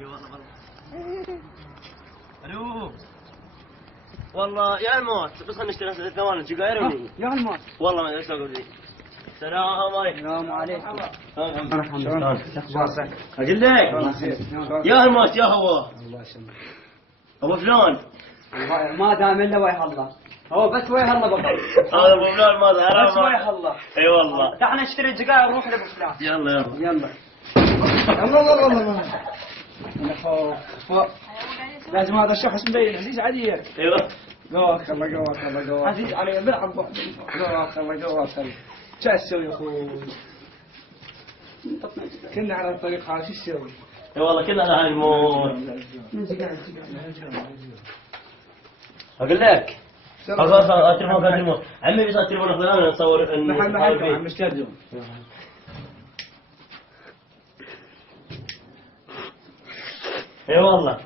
اي والله الو والله يا الموت بس خلينا نشتري ثواني سجاير ونجي يا الموت والله ما ادري اقول لك. السلام عليكم. السلام عليكم. شلون اخبارك؟ اقول لك يا الموت يا هو هو فلان ما دام الا وجه الله. هو بس وجه الله بقى. هذا ابو فلان ما ظهر بس وجه الله. اي والله تعال نشتري سجاير ونروح لابو فلان. يلا يلا الله لازم هذا الشخص مبين عزيز علي. ايوه قواك الله قواك الله قواك عزيز علي بلعب قواك الله قواك الله. شو تسوي يا اخوي؟ كنا على الطريق هذا شو تسوي؟ اي والله كنا على هالموت. اقول لك خلاص التليفون عمي بيصير التليفون خلينا نصور محل عم نستخدمه. اي والله